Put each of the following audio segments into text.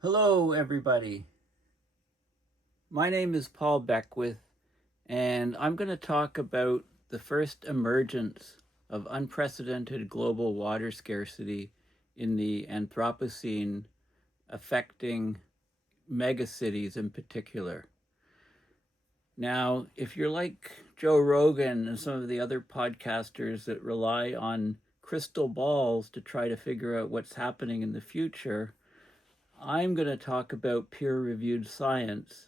Hello, everybody. My name is Paul Beckwith, and I'm going to talk about the first emergence of unprecedented global water scarcity in the Anthropocene, affecting megacities in particular. Now, if you're like Joe Rogan and some of the other podcasters that rely on crystal balls to try to figure out what's happening in the future, I'm going to talk about peer-reviewed science.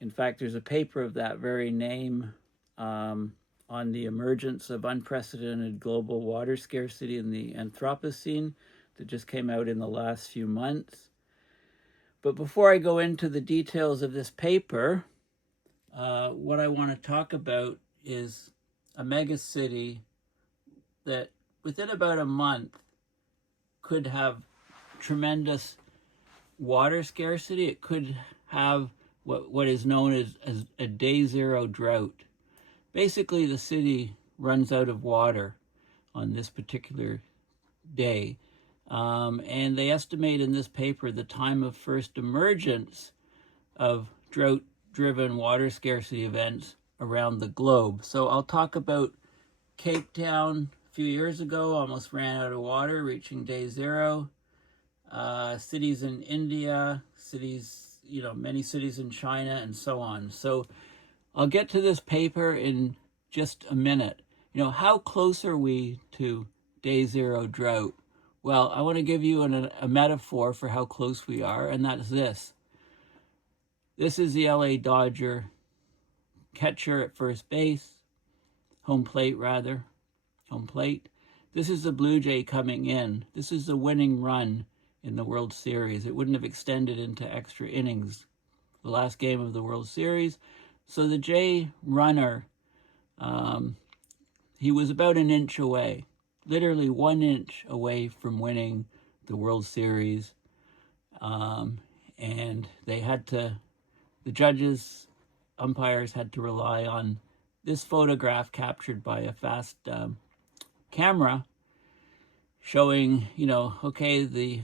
In fact, there's a paper of that very name on the emergence of unprecedented global water scarcity in the Anthropocene that just came out in the last few months. But before I go into the details of this paper, what I want to talk about is a megacity that within about a month could have tremendous water scarcity. It could have what is known as a day zero drought. Basically, the city runs out of water on this particular day. And they estimate in this paper the time of first emergence of drought-driven water scarcity events around the globe. So I'll talk about Cape Town a few years ago, almost ran out of water, reaching day zero. Cities in India, many cities in China, and so on. So I'll get to this paper in just a minute. How close are we to day zero drought? Well, I want to give you a metaphor for how close we are, and that's this. This is the LA Dodger catcher at first base, home plate. This is the Blue Jay coming in. This is the winning run in the World Series. It wouldn't have extended into extra innings, the last game of the World Series. So the Jay runner, he was about an inch away, literally 1 inch away from winning the World Series. And the umpires had to rely on this photograph captured by a fast camera showing, okay, the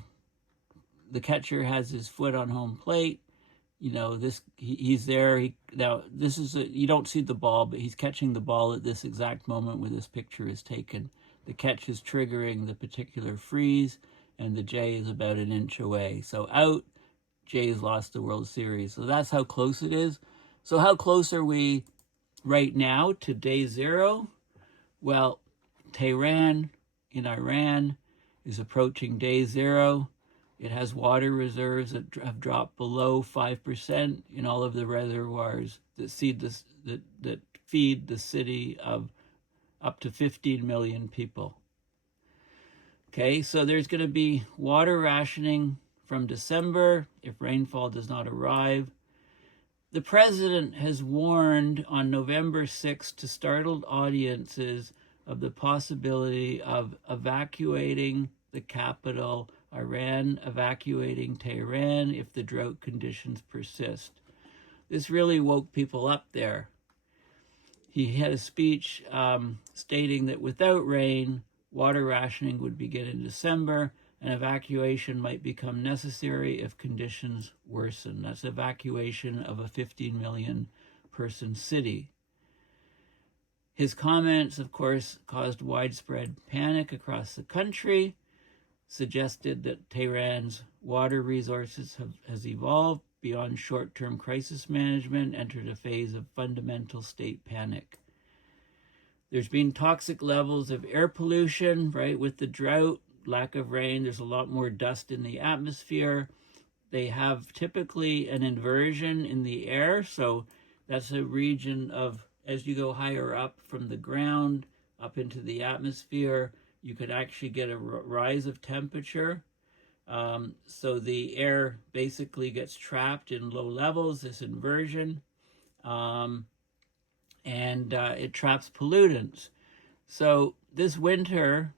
catcher has his foot on home plate. He's there. You don't see the ball, but he's catching the ball at this exact moment where this picture is taken. The catch is triggering the particular freeze, and the Jay is about an inch away. So out, Jay's lost the World Series. So that's how close it is. So how close are we right now to day zero? Well, Tehran in Iran is approaching day zero. It has water reserves that have dropped below 5% in all of the reservoirs that feed the city of up to 15 million people. Okay, so there's going to be water rationing from December if rainfall does not arrive. The president has warned on November 6th to startled audiences of the possibility of evacuating the capital, Iran evacuating Tehran if the drought conditions persist. This really woke people up there. He had a speech stating that without rain, water rationing would begin in December, and evacuation might become necessary if conditions worsen. That's evacuation of a 15 million person city. His comments, of course, caused widespread panic across the country, suggested that Tehran's water resources has evolved beyond short-term crisis management, entered a phase of fundamental state panic. There's been toxic levels of air pollution, right? With the drought, lack of rain, there's a lot more dust in the atmosphere. They have typically an inversion in the air, so that's a region of, as you go higher up from the ground, up into the atmosphere, you could actually get a rise of temperature. So the air basically gets trapped in low levels, this inversion, and it traps pollutants. So this winter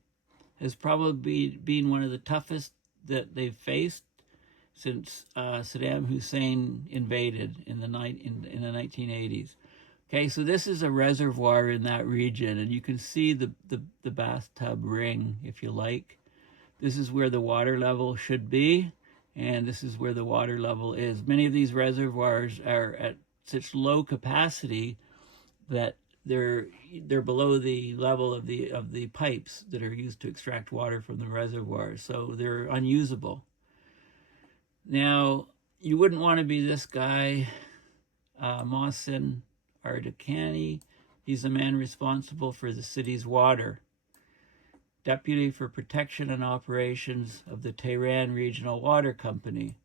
has probably been one of the toughest that they've faced since Saddam Hussein invaded in the 1980s. Okay, so this is a reservoir in that region, and you can see the bathtub ring, if you like. This is where the water level should be. and this is where the water level is. Many of these reservoirs are at such low capacity that they're below the level of the pipes that are used to extract water from the reservoirs, so they're unusable. Now, you wouldn't want to be this guy, Mohsen Ardakani. He's the man responsible for the city's water, Deputy for Protection and Operations of the Tehran Regional Water Company.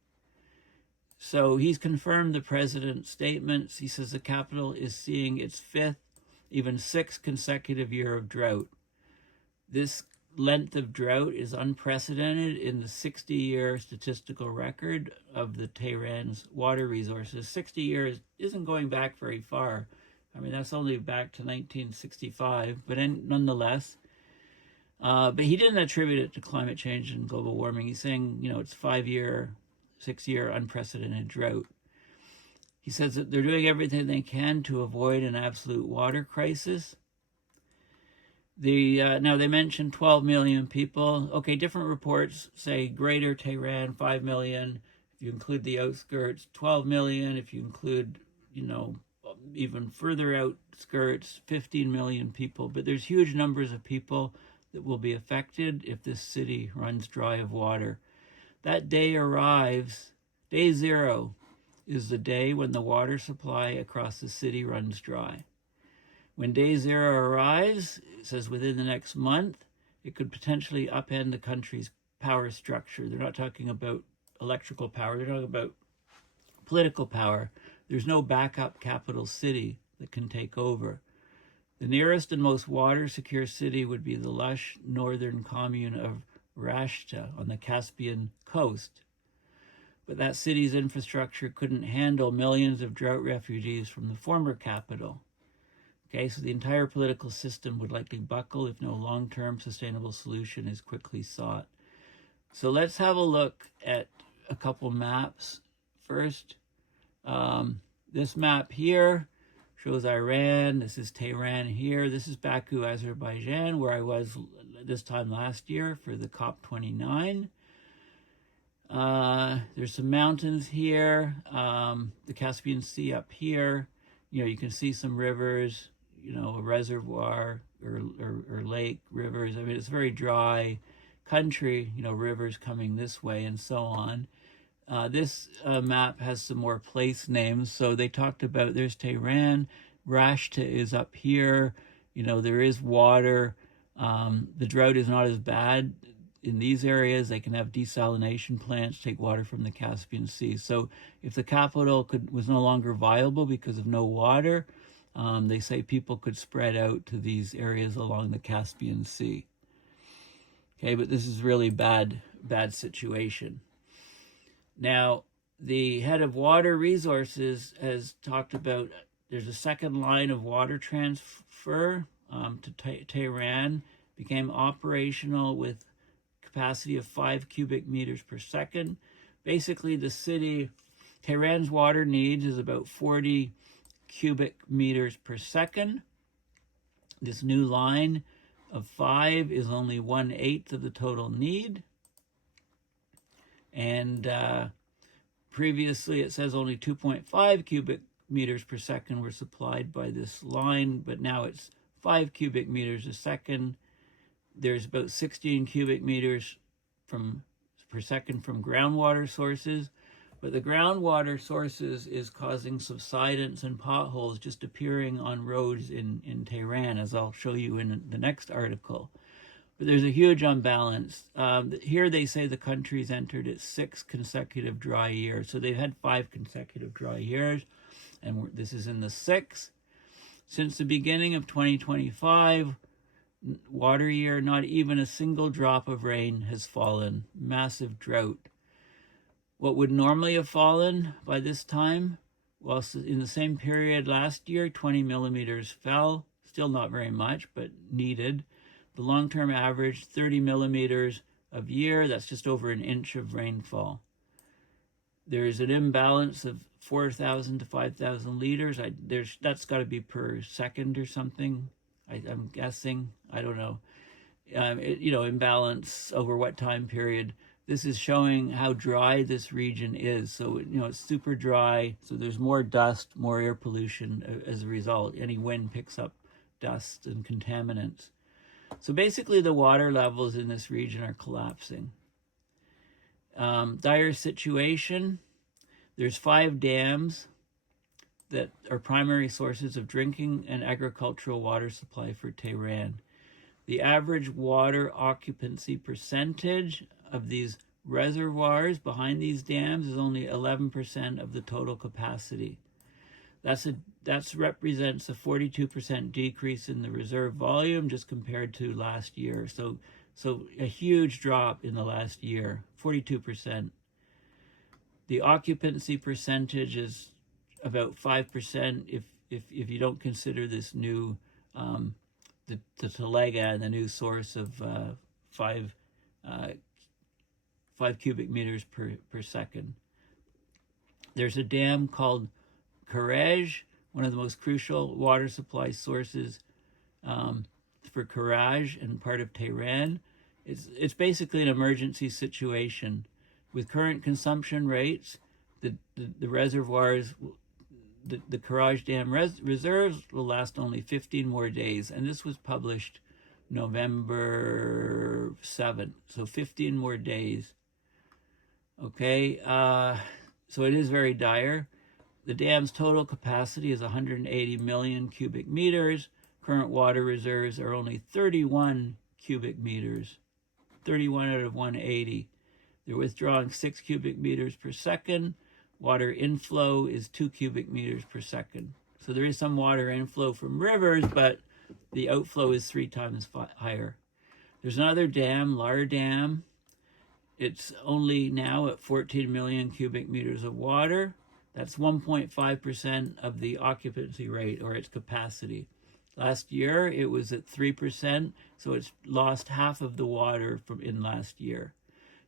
So he's confirmed the president's statements. He says the capital is seeing its fifth, even sixth consecutive year of drought. This length of drought is unprecedented in the 60-year statistical record of the Tehran's water resources. 60 years isn't going back very far. I mean, that's only back to 1965, but nonetheless. But he didn't attribute it to climate change and global warming. He's saying, it's 6-year unprecedented drought. He says that they're doing everything they can to avoid an absolute water crisis. Now they mentioned 12 million people. Okay, different reports say greater Tehran, 5 million. If you include the outskirts, 12 million. If you include, even further outskirts, 15 million people. But there's huge numbers of people that will be affected if this city runs dry of water. That day arrives, day zero is the day when the water supply across the city runs dry. When day zero arrives, it says within the next month, it could potentially upend the country's power structure. They're not talking about electrical power, they're talking about political power. There's no backup capital city that can take over. The nearest and most water-secure city would be the lush northern commune of Rashta on the Caspian coast. But that city's infrastructure couldn't handle millions of drought refugees from the former capital. Okay, so the entire political system would likely buckle if no long-term sustainable solution is quickly sought. So let's have a look at a couple maps. First, this map here shows Iran. This is Tehran here. This is Baku, Azerbaijan, where I was this time last year for the COP29. There's some mountains here. The Caspian Sea up here. You can see some rivers, a reservoir or lake, rivers. I mean, it's a very dry country, rivers coming this way and so on. This map has some more place names. So they talked about, there's Tehran, Rashta is up here. There is water. The drought is not as bad in these areas. They can have desalination plants, take water from the Caspian Sea. So if the capital was no longer viable because of no water, they say people could spread out to these areas along the Caspian Sea. Okay, but this is really bad situation. Now, the head of water resources has talked about there's a second line of water transfer to Tehran, became operational with capacity of 5 cubic meters per second. Basically, the city, Tehran's water needs is about 40 cubic meters per second. This new line of 5 is only 1/8 of the total need. And previously it says only 2.5 cubic meters per second were supplied by this line, but now it's 5 cubic meters a second. There's about 16 cubic meters per second from groundwater sources, but the groundwater sources is causing subsidence and potholes just appearing on roads in Tehran, as I'll show you in the next article. But there's a huge unbalance. Here they say the country's entered its 6th consecutive dry year. So they've had 5 consecutive dry years, and this is in the 6th. Since the beginning of 2025, water year, not even a single drop of rain has fallen. Massive drought. What would normally have fallen by this time? Well, in the same period last year, 20 millimeters fell. Still not very much, but needed. The long-term average, 30 millimeters of year. That's just over an inch of rainfall. There's an imbalance of 4,000 to 5,000 liters. That's got to be per second or something. I'm guessing. I don't know. Imbalance over what time period? This is showing how dry this region is. So, it's super dry. So there's more dust, more air pollution as a result. Any wind picks up dust and contaminants. So basically the water levels in this region are collapsing. Dire situation. There's 5 dams that are primary sources of drinking and agricultural water supply for Tehran. The average water occupancy percentage of these reservoirs behind these dams is only 11% of the total capacity. That represents a 42% decrease in the reserve volume just compared to last year. So a huge drop in the last year, 42%. The occupancy percentage is about 5% if you don't consider this new the Telega, the new source of 5 cubic meters per second. There's a dam called Karaj, one of the most crucial water supply sources for Karaj and part of Tehran. It's basically an emergency situation. With current consumption rates, the reservoirs, the Karaj Dam reserves will last only 15 more days. And this was published November 7th. So 15 more days. Okay, so it is very dire. The dam's total capacity is 180 million cubic meters. Current water reserves are only 31 cubic meters, 31 out of 180. They're withdrawing 6 cubic meters per second. Water inflow is 2 cubic meters per second. So there is some water inflow from rivers, but the outflow is 3 times higher. There's another dam, Lar Dam. It's only now at 14 million cubic meters of water. That's 1.5% of the occupancy rate, or its capacity. Last year, it was at 3%, so it's lost half of the water from in last year.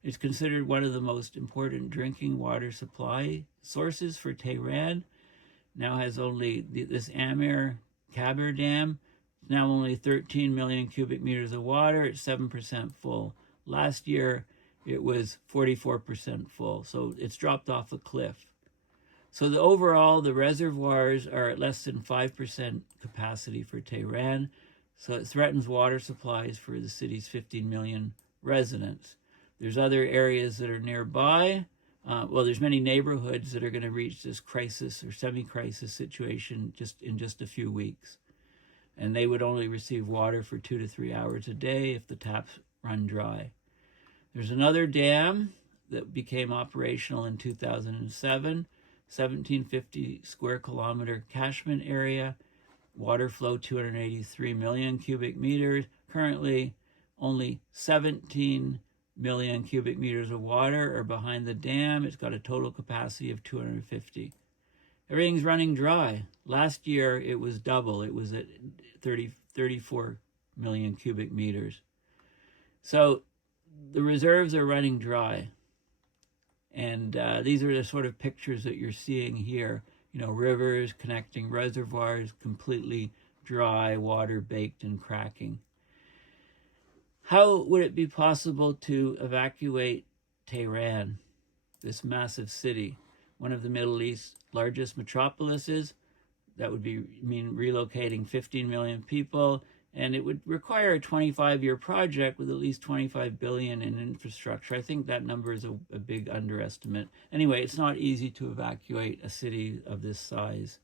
It's considered one of the most important drinking water supply sources for Tehran. Now has only this Amir Kabir Dam, now only 13 million cubic meters of water. It's 7% full. Last year, it was 44% full, so it's dropped off a cliff. So overall, the reservoirs are at less than 5% capacity for Tehran, so it threatens water supplies for the city's 15 million residents. There's other areas that are nearby. There's many neighborhoods that are going to reach this crisis or semi-crisis situation in just a few weeks. And they would only receive water for 2 to 3 hours a day if the taps run dry. There's another dam that became operational in 2007, 1750 square kilometer catchment area, water flow 283 million cubic meters. Currently, only 17 million cubic meters of water are behind the dam. It's got a total capacity of 250. Everything's running dry. Last year, it was double. It was at 34 million cubic meters. So the reserves are running dry. And these are the sort of pictures that you're seeing here. Rivers connecting reservoirs, completely dry, water baked and cracking. How would it be possible to evacuate Tehran, this massive city, one of the Middle East's largest metropolises? That would mean relocating 15 million people, and it would require a 25-year project with at least $25 billion in infrastructure. I think that number is a big underestimate. Anyway, it's not easy to evacuate a city of this size.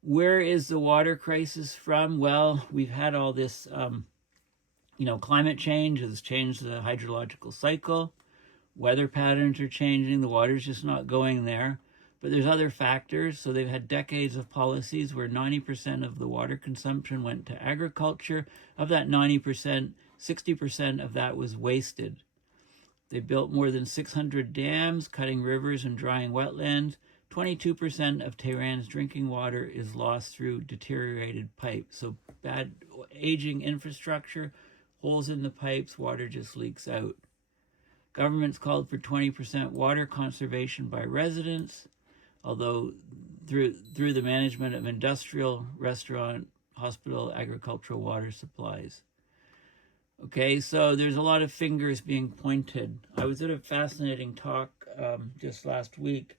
Where is the water crisis from? Well, we've had all this, climate change has changed the hydrological cycle. Weather patterns are changing. The water's just not going there. But there's other factors. So they've had decades of policies where 90% of the water consumption went to agriculture. Of that 90%, 60% of that was wasted. They built more than 600 dams, cutting rivers and drying wetlands. 22% of Tehran's drinking water is lost through deteriorated pipes. So bad aging infrastructure, holes in the pipes, water just leaks out. Governments called for 20% water conservation by residents, although through the management of industrial, restaurant, hospital, agricultural water supplies. Okay, so there's a lot of fingers being pointed. I was at a fascinating talk just last week.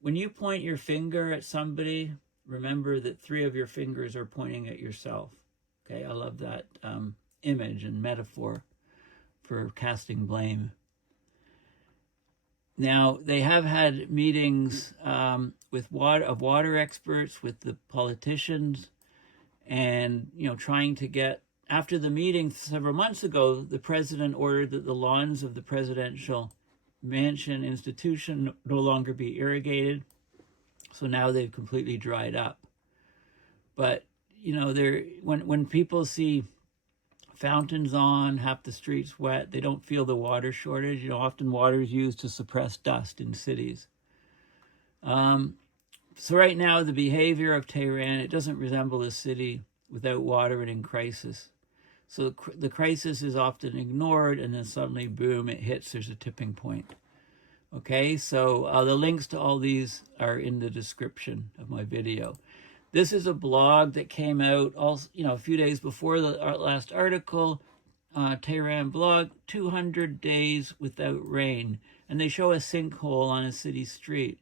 When you point your finger at somebody, remember that 3 of your fingers are pointing at yourself. Okay, I love that image and metaphor for casting blame. Now, they have had meetings with water experts, with the politicians, and trying to get. After the meeting several months ago, the president ordered that the lawns of the presidential mansion institution no longer be irrigated. So now they've completely dried up. But when people see fountains on, half the streets wet, they don't feel the water shortage. Often water is used to suppress dust in cities. So right now, the behavior of Tehran, it doesn't resemble a city without water and in crisis. So the crisis is often ignored, and then suddenly, boom, it hits. There's a tipping point. Okay, so the links to all these are in the description of my video. This is a blog that came out also, a few days before the last article. Tehran blog, 200 days without rain. And they show a sinkhole on a city street.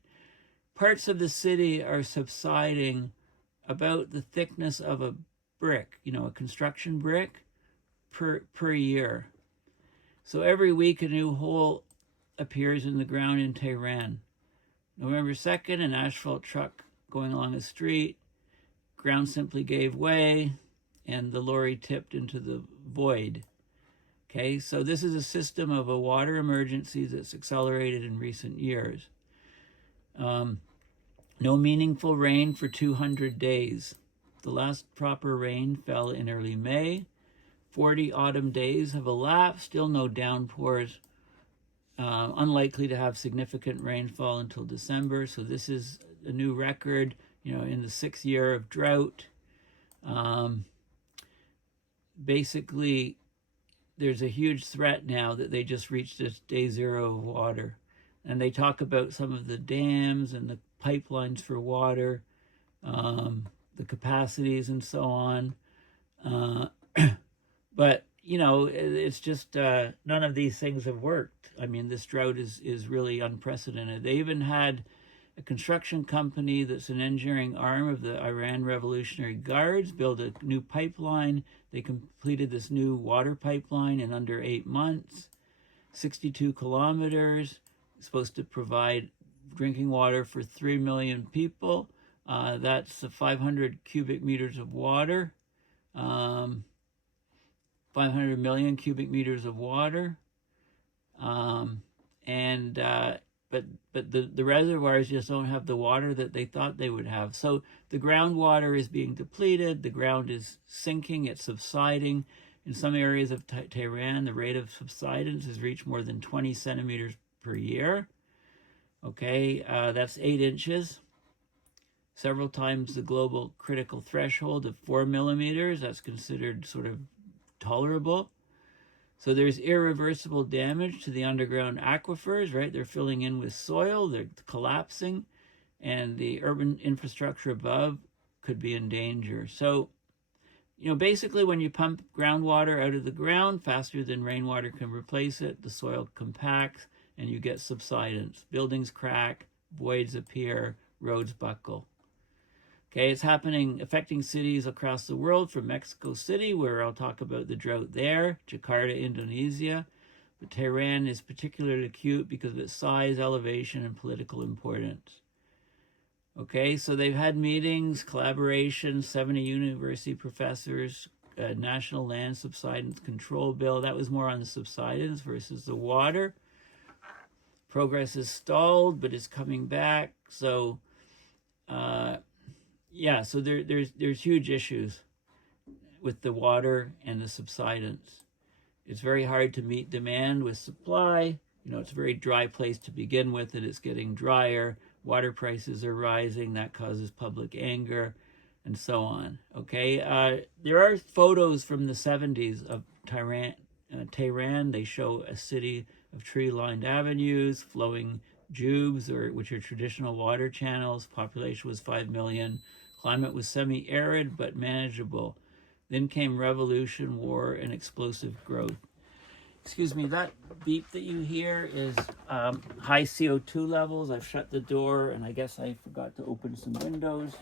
Parts of the city are subsiding about the thickness of a brick, a construction brick, per year. So every week a new hole appears in the ground in Tehran. November 2nd, an asphalt truck going along a street, ground simply gave way, and the lorry tipped into the void. Okay, so this is a system of a water emergency that's accelerated in recent years. No meaningful rain for 200 days. The last proper rain fell in early May. 40 autumn days have elapsed, still no downpours. Unlikely to have significant rainfall until December. So this is a new record, in the 6th year of drought. Basically, there's a huge threat now that they just reached this day 0 of water. And they talk about some of the dams and the pipelines for water, the capacities and so on. But, it's just none of these things have worked. I mean, this drought is really unprecedented. They even had a construction company that's an engineering arm of the Iran Revolutionary Guards build a new pipeline. They completed this new water pipeline in under 8 months, 62 kilometers, supposed to provide drinking water for 3 million people. That's 500 cubic meters of water, 500 million cubic meters of water. But the reservoirs just don't have the water that they thought they would have. So the groundwater is being depleted. The ground is sinking. It's subsiding. In some areas of Tehran, the rate of subsidence has reached more than 20 centimeters per year. Okay, that's 8 inches. Several times the global critical threshold of 4 millimeters. That's considered sort of tolerable. So there's irreversible damage to the underground aquifers, right? They're filling in with soil, they're collapsing, and the urban infrastructure above could be in danger. So, basically when you pump groundwater out of the ground faster than rainwater can replace it, the soil compacts and you get subsidence. Buildings crack, voids appear, roads buckle. Okay, it's affecting cities across the world, from Mexico City, where I'll talk about the drought there, Jakarta, Indonesia. But Tehran is particularly acute because of its size, elevation, and political importance. Okay, so they've had meetings, collaboration, 70 university professors, National Land Subsidence Control Bill. That was more on the subsidence versus the water. Progress is stalled, but it's coming back. So, so there's huge issues with the water and the subsidence. It's very hard to meet demand with supply. It's a very dry place to begin with, and it's getting drier. Water prices are rising. That causes public anger, and so on. Okay, there are photos from the 70s of Tehran. They show a city of tree-lined avenues, flowing jubes, which are traditional water channels. Population was 5 million. Climate was semi-arid but manageable. Then came revolution, war, and explosive growth. Excuse me, that beep that you hear is high CO2 levels. I've shut the door, and I guess I forgot to open some windows.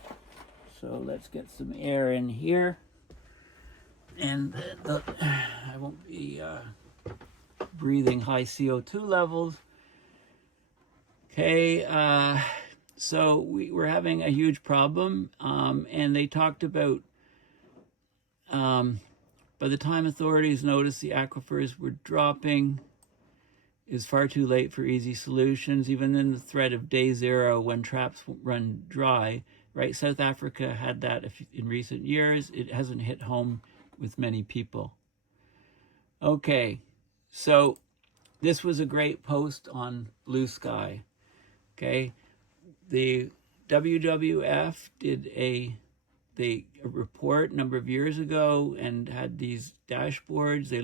So let's get some air in here. And I won't be breathing high CO2 levels. Okay, so we're having a huge problem, and they talked about by the time authorities noticed the aquifers were dropping, it was far too late for easy solutions. Even in the threat of day zero, when traps run dry, right? South Africa had that in recent years. It hasn't hit home with many people. Okay, so this was a great post on Blue Sky. Okay, the WWF did a report a number of years ago and had these dashboards. They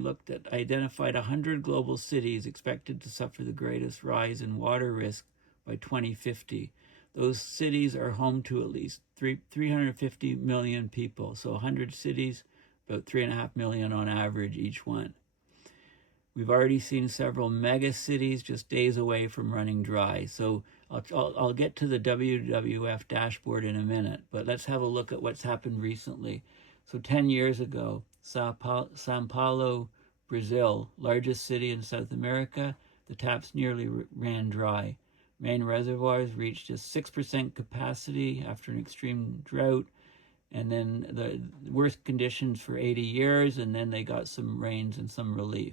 identified 100 global cities expected to suffer the greatest rise in water risk by 2050. Those cities are home to at least 350 million people. So 100 cities, about 3.5 million on average each one. We've already seen several mega cities just days away from running dry. So I'll get to the WWF dashboard in a minute, but let's have a look at what's happened recently. So 10 years ago, Sao Paulo, Brazil, largest city in South America, the taps nearly ran dry. Main reservoirs reached just 6% capacity after an extreme drought, and then the worst conditions for 80 years, and then they got some rains and some relief.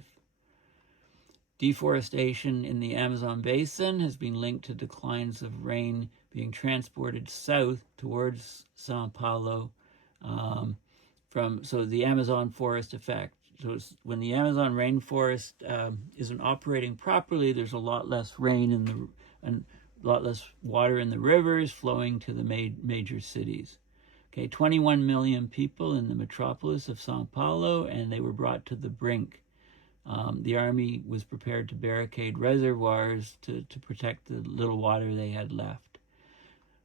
Deforestation in the Amazon basin has been linked to declines of rain being transported south towards Sao Paulo so the Amazon forest effect. So when the Amazon rainforest isn't operating properly, there's a lot less rain and a lot less water in the rivers flowing to the major cities. Okay, 21 million people in the metropolis of Sao Paulo, and they were brought to the brink. The army was prepared to barricade reservoirs to protect the little water they had left.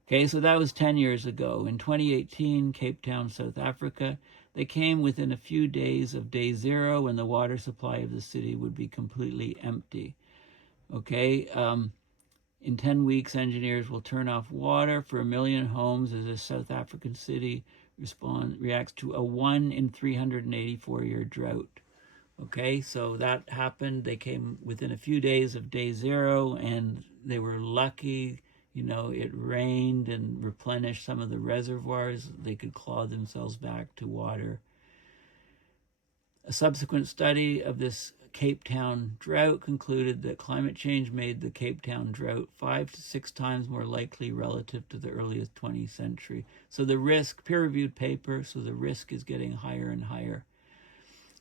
Okay, so that was 10 years ago. In 2018, Cape Town, South Africa, they came within a few days of day zero when the water supply of the city would be completely empty. Okay, in 10 weeks, engineers will turn off water for 1 million homes as a South African city reacts to a 1 in 384-year drought. Okay, so that happened. They came within a few days of day zero, and they were lucky. You know, it rained and replenished some of the reservoirs. They could claw themselves back to water. A subsequent study of this Cape Town drought concluded that climate change made the Cape Town drought 5 to 6 times more likely relative to the earliest 20th century. So the risk, peer-reviewed paper, so the risk is getting higher and higher.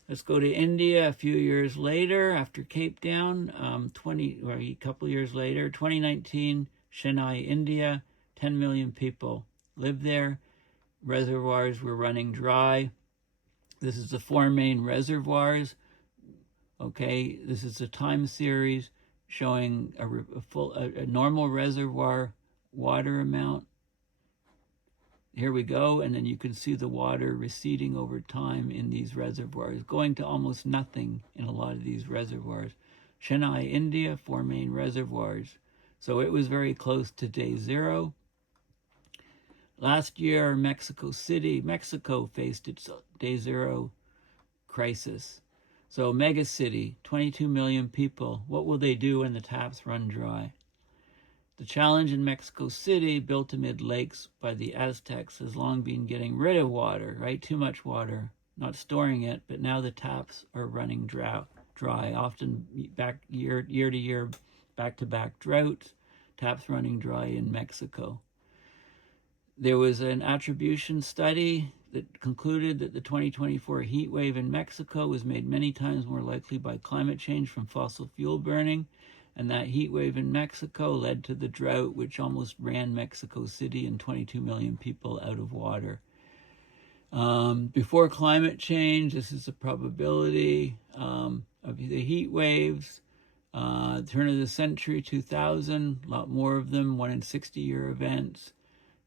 Let's go to India a few years later, after Cape Town, a couple years later, 2019, Chennai, India, 10 million people live there. Reservoirs were running dry. This is the 4 main reservoirs. Okay, this is a time series showing a normal reservoir water amount. Here we go, and then you can see the water receding over time in these reservoirs, going to almost nothing in a lot of these reservoirs. Chennai, India, 4 main reservoirs. So it was very close to day zero. Last year, Mexico City, Mexico faced its day zero crisis. So Megacity, 22 million people. What will they do when the taps run dry? The challenge in Mexico City, built amid lakes by the Aztecs, has long been getting rid of water, right? Too much water, not storing it, but now the taps are running dry, often back year to year, back-to-back droughts, taps running dry in Mexico. There was an attribution study that concluded that the 2024 heat wave in Mexico was made many times more likely by climate change from fossil fuel burning, and that heat wave in Mexico led to the drought, which almost ran Mexico City and 22 million people out of water. Before climate change, this is a probability of the heat waves. Turn of the century, 2000, a lot more of them, 1 in 60-year events.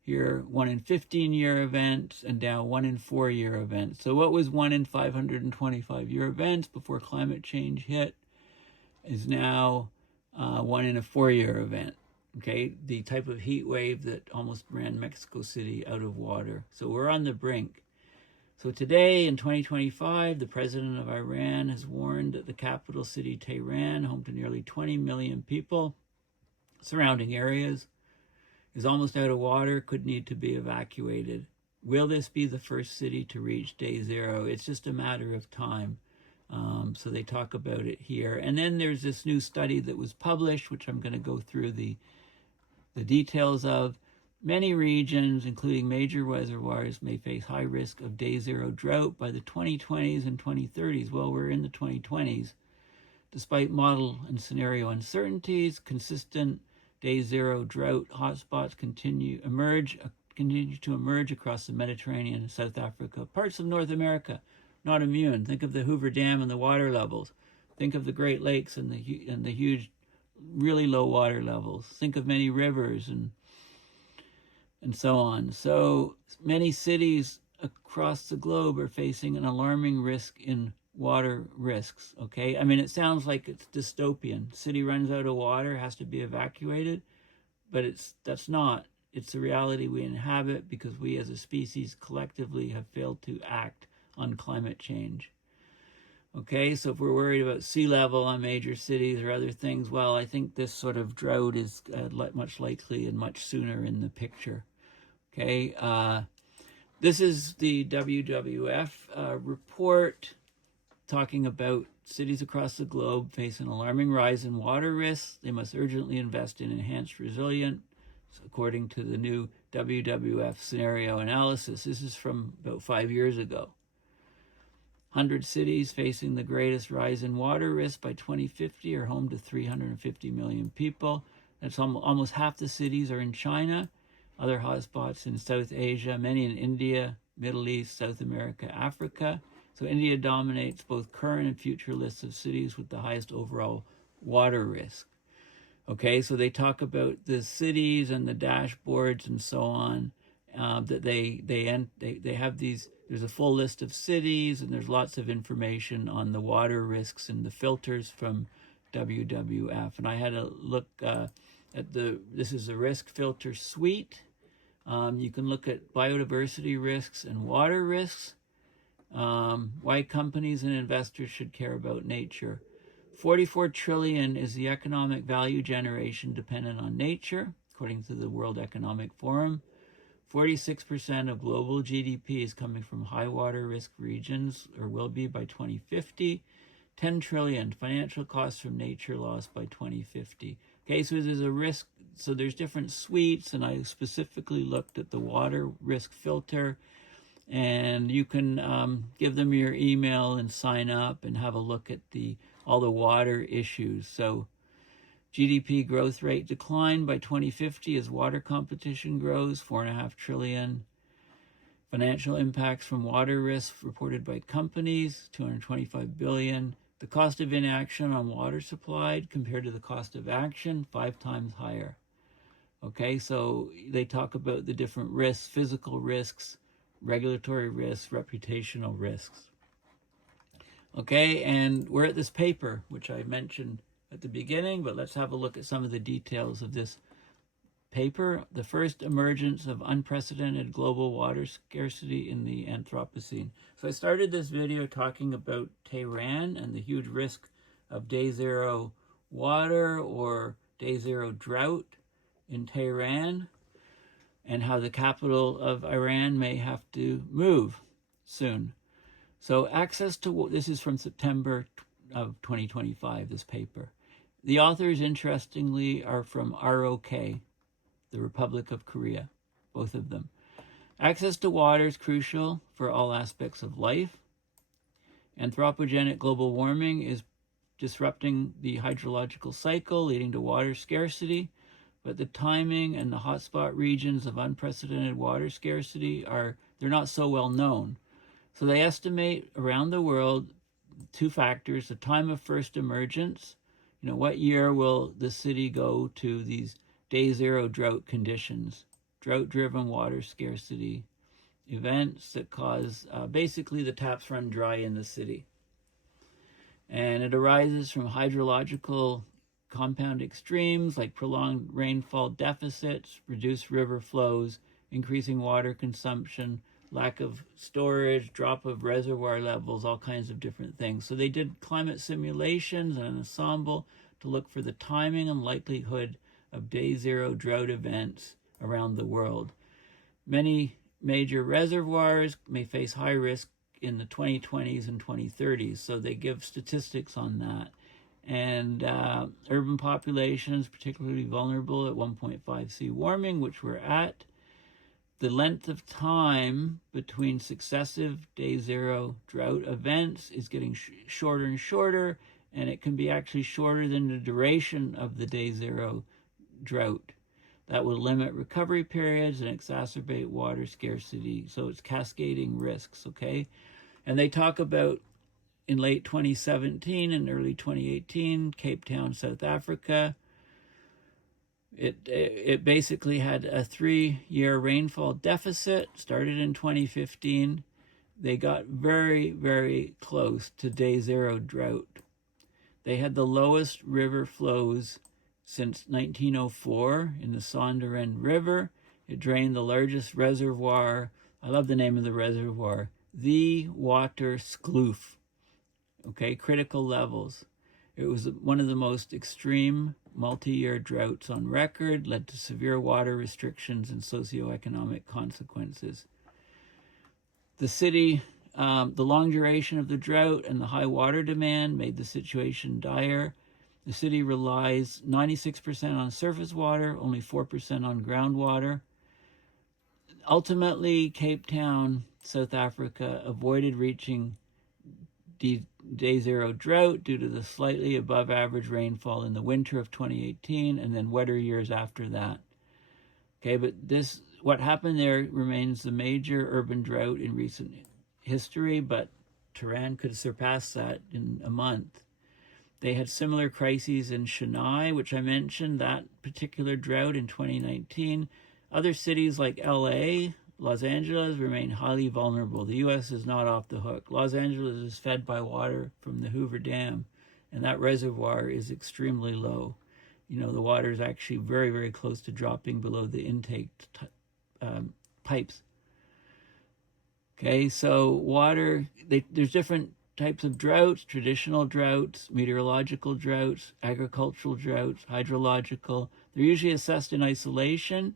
Here, 1 in 15-year events, and now 1 in 4-year events. So what was 1 in 525-year events before climate change hit is now 1 in a 4-year event. Okay, the type of heat wave that almost ran Mexico City out of water. So we're on the brink. So today, in 2025, the president of Iran has warned that the capital city, Tehran, home to nearly 20 million people, surrounding areas, is almost out of water, could need to be evacuated. Will this be the first city to reach day zero? It's just a matter of time. So they talk about it here. And then there's this new study that was published, which I'm going to go through the details of. Many regions, including major reservoirs, may face high risk of day zero drought by the 2020s and 2030s. Well, we're in the 2020s. Despite model and scenario uncertainties, consistent day zero drought hotspots continue to emerge across the Mediterranean, South Africa, parts of North America. Not immune. Think of the Hoover Dam and the water levels. Think of the Great Lakes and the huge, really low water levels. Think of many rivers and so on. So many cities across the globe are facing an alarming risk in water risks. Okay, I mean, it sounds like it's dystopian. City runs out of water, has to be evacuated, but that's not. It's the reality we inhabit because we as a species collectively have failed to act on climate change. Okay, so if we're worried about sea level on major cities or other things, well, I think this sort of drought is much likely and much sooner in the picture. Okay, this is the WWF report talking about cities across the globe face an alarming rise in water risks. They must urgently invest in enhanced resilience, according to the new WWF scenario analysis. This is from about 5 years ago. 100 cities facing the greatest rise in water risk by 2050 are home to 350 million people. That's almost half the cities are in China, other hotspots in South Asia, many in India, Middle East, South America, Africa. So India dominates both current and future lists of cities with the highest overall water risk. Okay, so they talk about the cities and the dashboards and so on, that they have these. There's a full list of cities, and there's lots of information on the water risks and the filters from WWF. And I had a look at this is the risk filter suite. You can look at biodiversity risks and water risks. Why companies and investors should care about nature. 44 trillion is the economic value generation dependent on nature, according to the World Economic Forum. 46% of global GDP is coming from high water risk regions, or will be by 2050. 10 trillion financial costs from nature loss by 2050. Okay, so there's a risk. So there's different suites, and I specifically looked at the water risk filter. And you can give them your email and sign up and have a look at all the water issues. So GDP growth rate decline by 2050 as water competition grows, 4.5 trillion. Financial impacts from water risks reported by companies, 225 billion. The cost of inaction on water supply compared to the cost of action, 5 times higher. Okay, so they talk about the different risks, physical risks, regulatory risks, reputational risks. Okay, and we're at this paper, which I mentioned at the beginning, but let's have a look at some of the details of this paper. The first emergence of unprecedented global water scarcity in the Anthropocene. So I started this video talking about Tehran and the huge risk of day zero water or day zero drought in Tehran, and how the capital of Iran may have to move soon. So access to, this is from September of 2025, this paper. The authors, interestingly, are from ROK, the Republic of Korea, both of them. Access to water is crucial for all aspects of life. Anthropogenic global warming is disrupting the hydrological cycle, leading to water scarcity. But the timing and the hotspot regions of unprecedented water scarcity they're not so well known. So they estimate around the world 2 factors: the time of first emergence, what year will the city go to these day zero drought conditions? drought-driven water scarcity events that cause basically the taps run dry in the city. And it arises from hydrological compound extremes like prolonged rainfall deficits, reduced river flows, increasing water consumption, lack of storage, drop of reservoir levels, all kinds of different things. So they did climate simulations and an ensemble to look for the timing and likelihood of day zero drought events around the world. Many major reservoirs may face high risk in the 2020s and 2030s, so they give statistics on that. And urban populations particularly vulnerable at 1.5°C warming, which we're at. The length of time between successive day zero drought events is getting shorter and shorter, and it can be actually shorter than the duration of the day zero drought. That will limit recovery periods and exacerbate water scarcity. So it's cascading risks, okay? And they talk about in late 2017 and early 2018, Cape Town, South Africa. It basically had a 3-year rainfall deficit, started in 2015. They got very, very close to day zero drought. They had the lowest river flows since 1904 in the Sonderend River. It drained the largest reservoir. I love the name of the reservoir. The Water Skloof. Okay, critical levels. It was one of the most extreme multi-year droughts on record, led to severe water restrictions and socioeconomic consequences. The city, the long duration of the drought and the high water demand made the situation dire. The city relies 96% on surface water, only 4% on groundwater. Ultimately, Cape Town, South Africa, avoided reaching day zero drought due to the slightly above average rainfall in the winter of 2018 and then wetter years after that. Okay, but what happened there remains the major urban drought in recent history, but Tehran could surpass that in a month. They had similar crises in Chennai, which I mentioned, that particular drought in 2019. Other cities like LA, Los Angeles remain highly vulnerable. The U.S. is not off the hook. Los Angeles is fed by water from the Hoover Dam, and that reservoir is extremely low. You know, the water is actually very, very close to dropping below the intake pipes. Okay, so water, there's different types of droughts, traditional droughts, meteorological droughts, agricultural droughts, hydrological. They're usually assessed in isolation,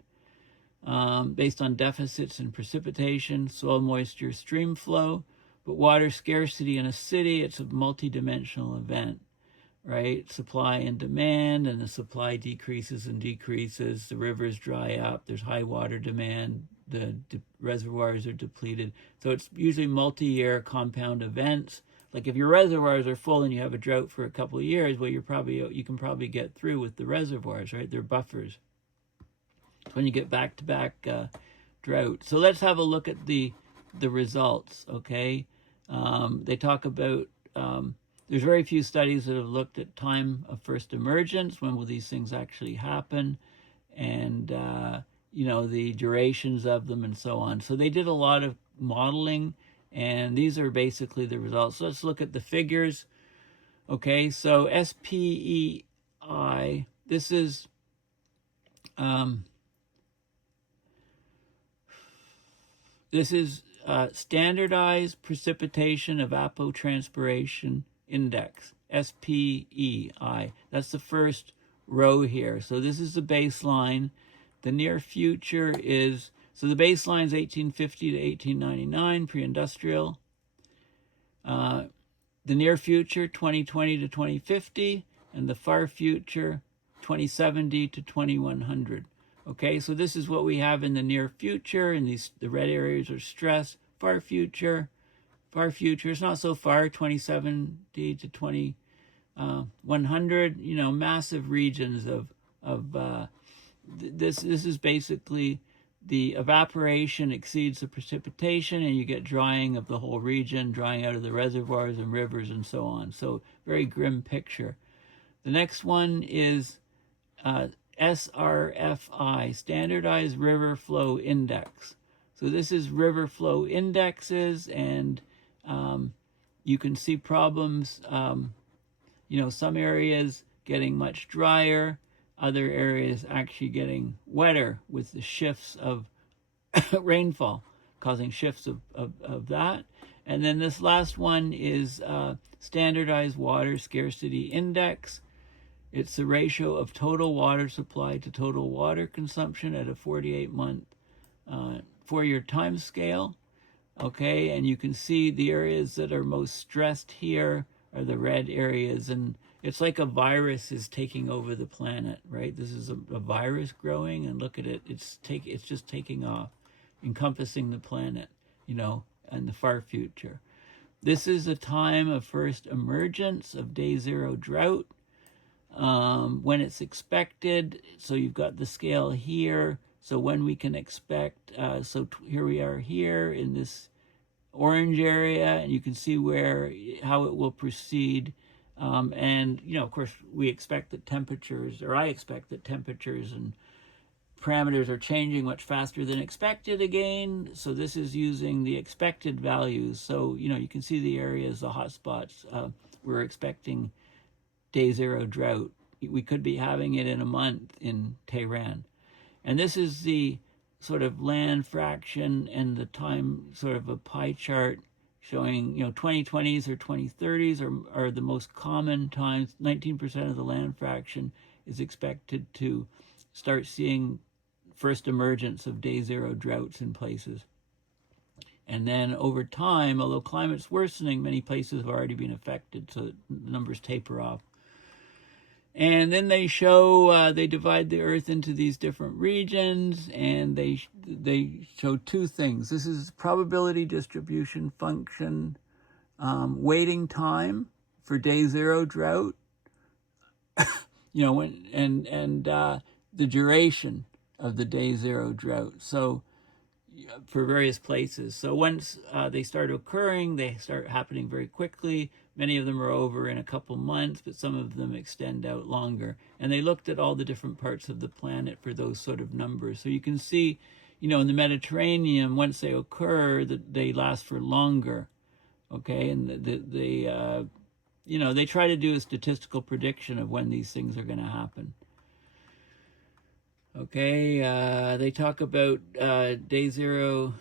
based on deficits in precipitation, soil moisture, stream flow. But water scarcity in a city, it's a multidimensional event, right? Supply and demand, and the supply decreases and decreases. The rivers dry up. There's high water demand. The reservoirs are depleted. So it's usually multi-year compound events. Like if your reservoirs are full and you have a drought for a couple of years, well, you can probably get through with the reservoirs, right? They're buffers. When you get back-to-back drought. So let's have a look at the results, okay? They talk about, there's very few studies that have looked at time of first emergence, when will these things actually happen, and, the durations of them and so on. So they did a lot of modeling, and these are basically the results. So let's look at the figures. Okay, so SPEI, this is... This is standardized precipitation evapotranspiration index, SPEI. That's the first row here. So this is the baseline. The near future is, so the baseline is 1850 to 1899, pre-industrial. The near future, 2020 to 2050, and the far future, 2070 to 2100. Okay, so this is what we have in the near future, and the red areas are stress. Far future, it's not so far, 2070 to 2100, massive regions of this is basically the evaporation exceeds the precipitation, and you get drying of the whole region, drying out of the reservoirs and rivers and so on. So very grim picture. The next one is SRFI, Standardized River Flow Index. So this is river flow indexes, and you can see problems, some areas getting much drier, other areas actually getting wetter with the shifts of rainfall, causing shifts of that. And then this last one is Standardized Water Scarcity Index. It's the ratio of total water supply to total water consumption at a 48-month four-year time scale. Okay, and you can see the areas that are most stressed here are the red areas, and it's like a virus is taking over the planet, right? This is a virus growing, and look at it. It's just taking off, encompassing the planet, in the far future. This is a time of first emergence of day zero drought, when it's expected. So you've got the scale here. So when we can expect, here we are here in this orange area, and you can see how it will proceed. And, of course, we expect that I expect that temperatures and parameters are changing much faster than expected again. So this is using the expected values. So, you can see the areas, the hotspots. We're expecting day zero drought. We could be having it in a month in Tehran. And this is the sort of land fraction and the time, sort of a pie chart showing, 2020s or 2030s are the most common times. 19% of the land fraction is expected to start seeing first emergence of day zero droughts in places. And then over time, although climate's worsening, many places have already been affected, so the numbers taper off. And then they show, they divide the Earth into these different regions, and they show two things. This is probability distribution function, waiting time for day zero drought, the duration of the day zero drought. So for various places. So once they start occurring, they start happening very quickly. Many of them are over in a couple months, but some of them extend out longer. And they looked at all the different parts of the planet for those sort of numbers. So you can see, in the Mediterranean, once they occur, that they last for longer. Okay, and they try to do a statistical prediction of when these things are going to happen. Okay, they talk about day zero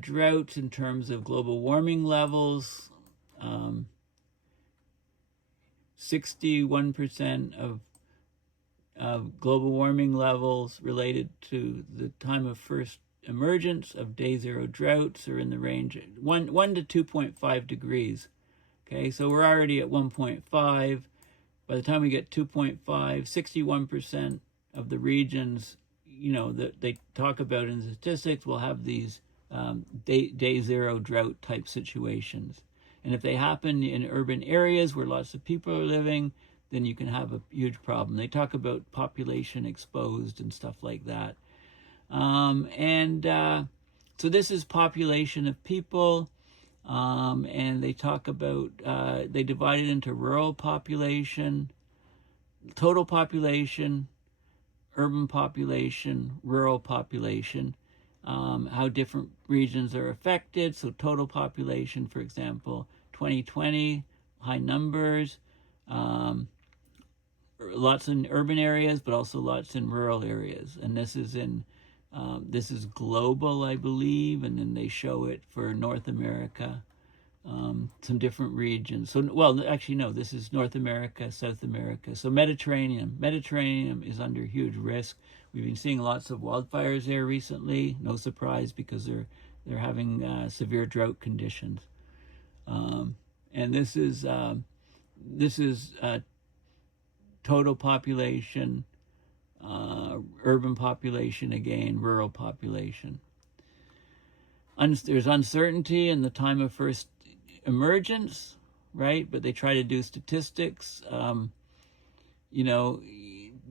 droughts in terms of global warming levels. 61% of global warming levels related to the time of first emergence of day zero droughts are in the range 1 to 2.5 degrees. Okay, so we're already at 1.5. By the time we get 2.5, 61% of the regions, that they talk about in statistics will have these day zero drought type situations. And if they happen in urban areas where lots of people are living, then you can have a huge problem. They talk about population exposed and stuff like that. So this is population of people. And they talk about, they divide it into rural population, total population, urban population, rural population, how different regions are affected. So total population, for example, 2020, high numbers, lots in urban areas, but also lots in rural areas. And this is this is global, I believe, and then they show it for North America, some different regions. So, actually, no, this is North America, South America. So Mediterranean is under huge risk. We've been seeing lots of wildfires there recently. No surprise, because they're having severe drought conditions. And this is total population, urban population again, rural population. There's uncertainty in the time of first emergence, right? But they try to do statistics.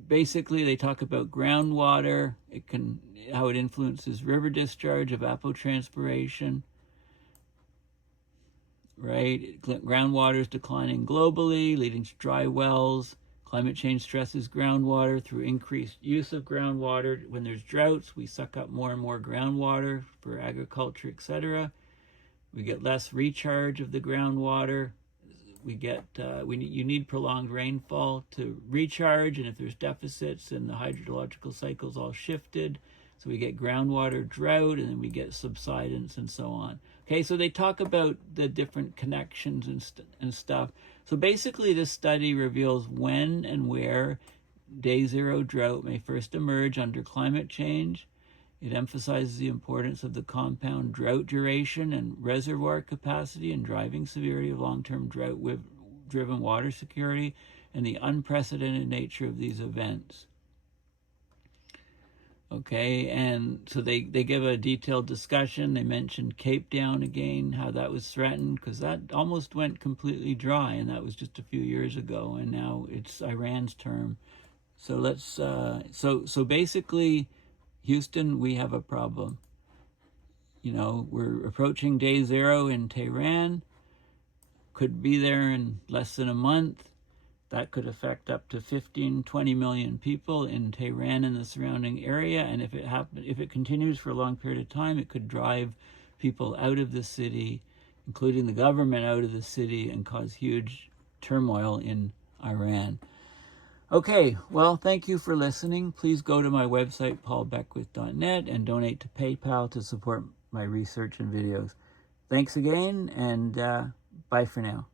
Basically they talk about groundwater, how it influences river discharge, evapotranspiration, right? Groundwater is declining globally, leading to dry wells, Climate change stresses groundwater through increased use of groundwater. When there's droughts, we suck up more and more groundwater for agriculture, etc. We get less recharge of the groundwater. You need prolonged rainfall to recharge, and if there's deficits, then the hydrological cycle's all shifted. So we get groundwater drought, and then we get subsidence and so on. Okay, so they talk about the different connections and stuff. So basically this study reveals when and where day zero drought may first emerge under climate change. It emphasizes the importance of the compound drought duration and reservoir capacity and driving severity of long-term drought-driven water security and the unprecedented nature of these events. Okay, and so they give a detailed discussion. They mentioned Cape Town again, how that was threatened, because that almost went completely dry, and that was just a few years ago, and now it's Iran's term. So let's, so basically, Houston, we have a problem. You know, we're approaching day zero in Tehran. Could be there in less than a month. That could affect up to 15-20 million people in Tehran and the surrounding area. And if it continues for a long period of time, it could drive people out of the city, including the government out of the city, and cause huge turmoil in Iran. Okay, well, thank you for listening. Please go to my website, paulbeckwith.net, and donate to PayPal to support my research and videos. Thanks again, and bye for now.